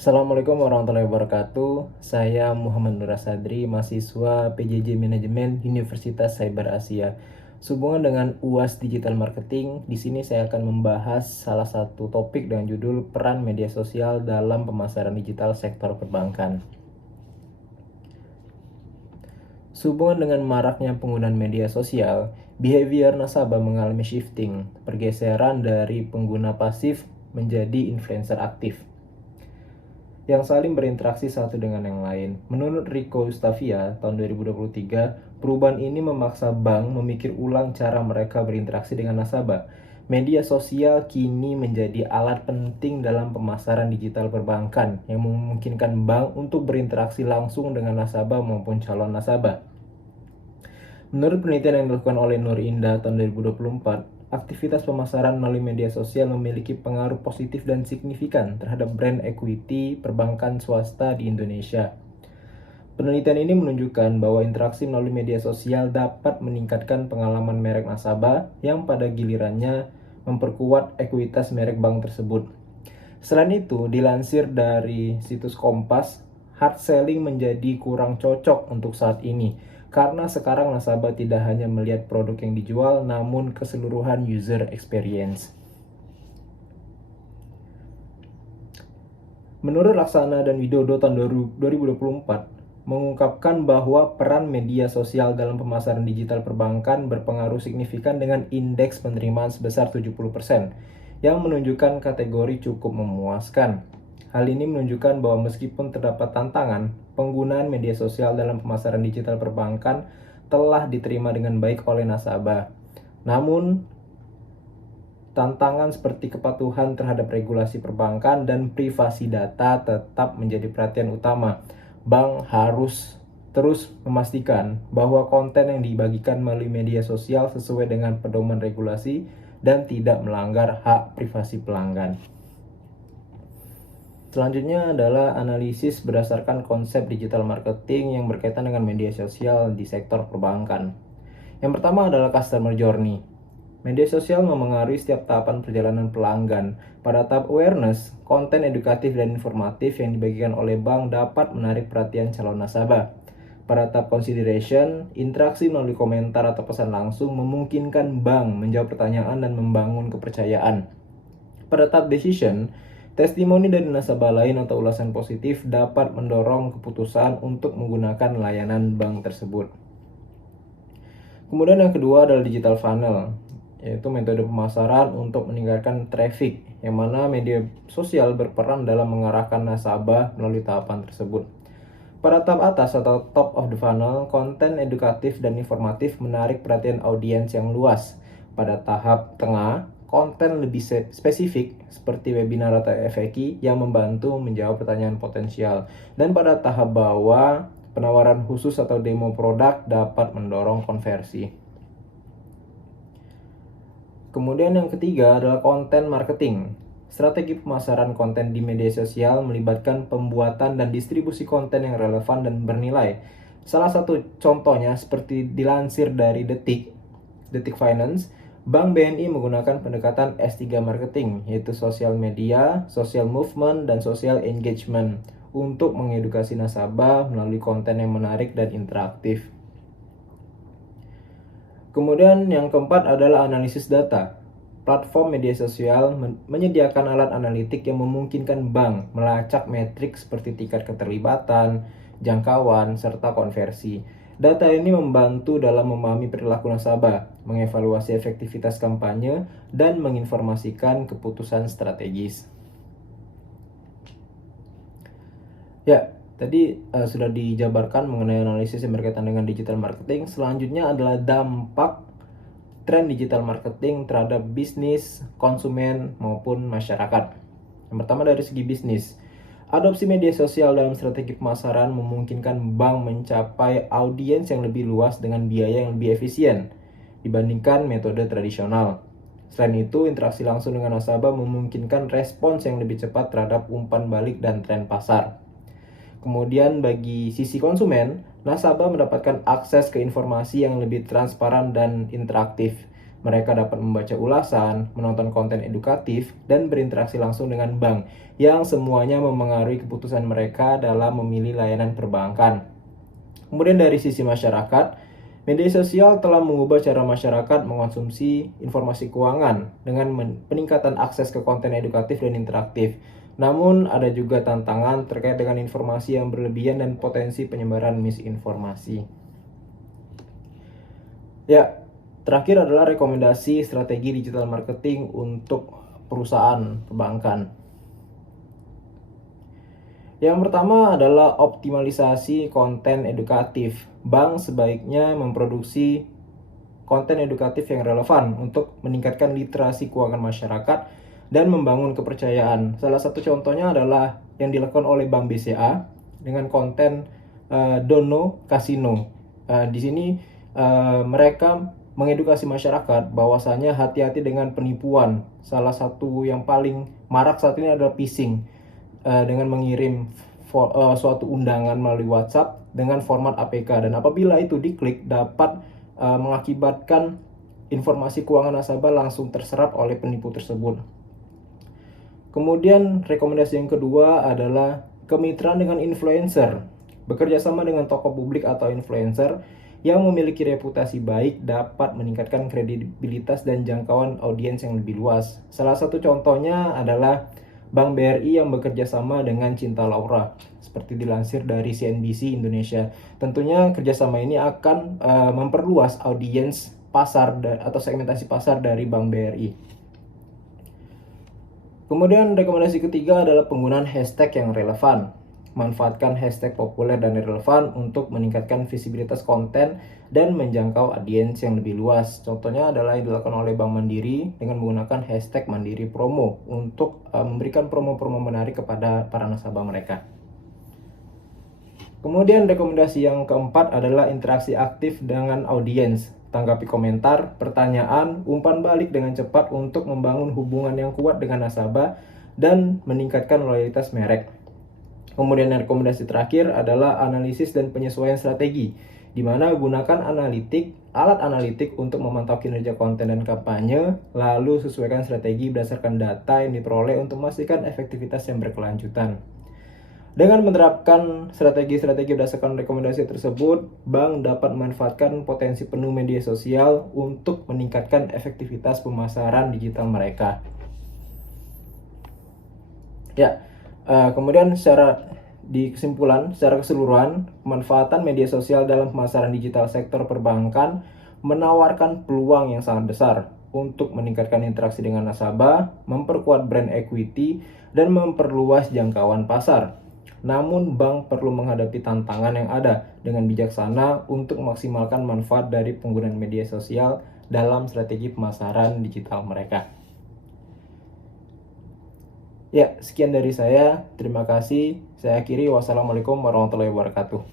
Assalamualaikum warahmatullahi wabarakatuh. Saya Muhammad Nur Sadri, mahasiswa PJJ Manajemen Universitas Cyber Asia. Sehubungan dengan UAS Digital Marketing, di sini saya akan membahas salah satu topik dengan judul peran media sosial dalam pemasaran digital sektor perbankan. Sehubungan dengan maraknya penggunaan media sosial, behavior nasabah mengalami shifting, pergeseran dari pengguna pasif menjadi influencer aktif yang saling berinteraksi satu dengan yang lain. Menurut Rico Ustavia tahun 2023, perubahan ini memaksa bank memikir ulang cara mereka berinteraksi dengan nasabah. Media sosial kini menjadi alat penting dalam pemasaran digital perbankan yang memungkinkan bank untuk berinteraksi langsung dengan nasabah maupun calon nasabah. Menurut penelitian yang dilakukan oleh Nur Indah tahun 2024, aktivitas pemasaran melalui media sosial memiliki pengaruh positif dan signifikan terhadap brand equity perbankan swasta di Indonesia. Penelitian ini menunjukkan bahwa interaksi melalui media sosial dapat meningkatkan pengalaman merek nasabah yang pada gilirannya memperkuat ekuitas merek bank tersebut. Selain itu, dilansir dari situs Kompas, hard selling menjadi kurang cocok untuk saat ini karena sekarang nasabah tidak hanya melihat produk yang dijual, namun keseluruhan user experience. Menurut Laksana dan Widodo tahun 2024, mengungkapkan bahwa peran media sosial dalam pemasaran digital perbankan berpengaruh signifikan dengan indeks penerimaan sebesar 70%, yang menunjukkan kategori cukup memuaskan. Hal ini menunjukkan bahwa meskipun terdapat tantangan, penggunaan media sosial dalam pemasaran digital perbankan telah diterima dengan baik oleh nasabah. Namun, tantangan seperti kepatuhan terhadap regulasi perbankan dan privasi data tetap menjadi perhatian utama. Bank harus terus memastikan bahwa konten yang dibagikan melalui media sosial sesuai dengan pedoman regulasi dan tidak melanggar hak privasi pelanggan. Selanjutnya adalah analisis berdasarkan konsep digital marketing yang berkaitan dengan media sosial di sektor perbankan. Yang pertama adalah customer journey. Media sosial memengaruhi setiap tahapan perjalanan pelanggan. Pada tahap awareness, konten edukatif dan informatif yang dibagikan oleh bank dapat menarik perhatian calon nasabah. Pada tahap consideration, interaksi melalui komentar atau pesan langsung memungkinkan bank menjawab pertanyaan dan membangun kepercayaan. Pada tahap decision, testimoni dari nasabah lain atau ulasan positif dapat mendorong keputusan untuk menggunakan layanan bank tersebut. Kemudian yang kedua adalah digital funnel, yaitu metode pemasaran untuk meningkatkan traffic, yang mana media sosial berperan dalam mengarahkan nasabah melalui tahapan tersebut. Pada tahap atas atau top of the funnel, konten edukatif dan informatif menarik perhatian audiens yang luas. Pada tahap tengah, konten lebih spesifik seperti webinar atau FAQ yang membantu menjawab pertanyaan potensial. Dan pada tahap bawah, penawaran khusus atau demo produk dapat mendorong konversi. Kemudian yang ketiga adalah konten marketing. Strategi pemasaran konten di media sosial melibatkan pembuatan dan distribusi konten yang relevan dan bernilai. Salah satu contohnya seperti dilansir dari Detik Finance, Bank BNI menggunakan pendekatan S3 marketing, yaitu sosial media, social movement, dan social engagement untuk mengedukasi nasabah melalui konten yang menarik dan interaktif. Kemudian yang keempat adalah analisis data. Platform media sosial menyediakan alat analitik yang memungkinkan bank melacak metrik seperti tingkat keterlibatan, jangkauan, serta konversi. Data ini membantu dalam memahami perilaku nasabah, mengevaluasi efektivitas kampanye, dan menginformasikan keputusan strategis. Ya, tadi sudah dijabarkan mengenai analisis yang berkaitan dengan digital marketing. Selanjutnya adalah dampak tren digital marketing terhadap bisnis, konsumen, maupun masyarakat. Yang pertama dari segi bisnis. Adopsi media sosial dalam strategi pemasaran memungkinkan bank mencapai audiens yang lebih luas dengan biaya yang lebih efisien dibandingkan metode tradisional. Selain itu, interaksi langsung dengan nasabah memungkinkan respons yang lebih cepat terhadap umpan balik dan tren pasar. Kemudian bagi sisi konsumen, nasabah mendapatkan akses ke informasi yang lebih transparan dan interaktif. Mereka dapat membaca ulasan, menonton konten edukatif, dan berinteraksi langsung dengan bank, yang semuanya memengaruhi keputusan mereka dalam memilih layanan perbankan. Kemudian dari sisi masyarakat, media sosial telah mengubah cara masyarakat mengonsumsi informasi keuangan dengan peningkatan akses ke konten edukatif dan interaktif. Namun ada juga tantangan terkait dengan informasi yang berlebihan dan potensi penyebaran misinformasi. Ya, terakhir adalah rekomendasi strategi digital marketing untuk perusahaan perbankan. Yang pertama adalah optimalisasi konten edukatif. Bank sebaiknya memproduksi konten edukatif yang relevan untuk meningkatkan literasi keuangan masyarakat dan membangun kepercayaan. Salah satu contohnya adalah yang dilakukan oleh Bank BCA dengan konten Dono Kasino. Di sini mereka mengedukasi masyarakat bahwasanya hati-hati dengan penipuan. Salah satu yang paling marak saat ini adalah phishing, dengan mengirim suatu undangan melalui WhatsApp dengan format APK, dan apabila itu diklik dapat mengakibatkan informasi keuangan nasabah langsung terserap oleh penipu tersebut. Kemudian rekomendasi yang kedua adalah kemitraan dengan influencer. Bekerja sama dengan tokoh publik atau influencer yang memiliki reputasi baik dapat meningkatkan kredibilitas dan jangkauan audiens yang lebih luas. Salah satu contohnya adalah Bank BRI yang bekerja sama dengan Cinta Laura, seperti dilansir dari CNBC Indonesia. Tentunya kerjasama ini akan memperluas audiens pasar atau segmentasi pasar dari Bank BRI. Kemudian rekomendasi ketiga adalah penggunaan hashtag yang relevan. Manfaatkan hashtag populer dan relevan untuk meningkatkan visibilitas konten dan menjangkau audiens yang lebih luas. Contohnya adalah yang dilakukan oleh Bank Mandiri dengan menggunakan hashtag Mandiri Promo untuk memberikan promo-promo menarik kepada para nasabah mereka. Kemudian rekomendasi yang keempat adalah interaksi aktif dengan audiens. Tanggapi komentar, pertanyaan, umpan balik dengan cepat untuk membangun hubungan yang kuat dengan nasabah dan meningkatkan loyalitas merek. Kemudian rekomendasi terakhir adalah analisis dan penyesuaian strategi, di mana gunakan alat analitik untuk memantau kinerja konten dan kampanye, lalu sesuaikan strategi berdasarkan data yang diperoleh untuk memastikan efektivitas yang berkelanjutan. Dengan menerapkan strategi-strategi berdasarkan rekomendasi tersebut, bank dapat memanfaatkan potensi penuh media sosial untuk meningkatkan efektivitas pemasaran digital mereka. Ya, kemudian secara keseluruhan, pemanfaatan media sosial dalam pemasaran digital sektor perbankan menawarkan peluang yang sangat besar untuk meningkatkan interaksi dengan nasabah, memperkuat brand equity, dan memperluas jangkauan pasar. Namun, bank perlu menghadapi tantangan yang ada dengan bijaksana untuk memaksimalkan manfaat dari penggunaan media sosial dalam strategi pemasaran digital mereka. Ya, sekian dari saya. Terima kasih. Saya akhiri. Wassalamualaikum warahmatullahi wabarakatuh.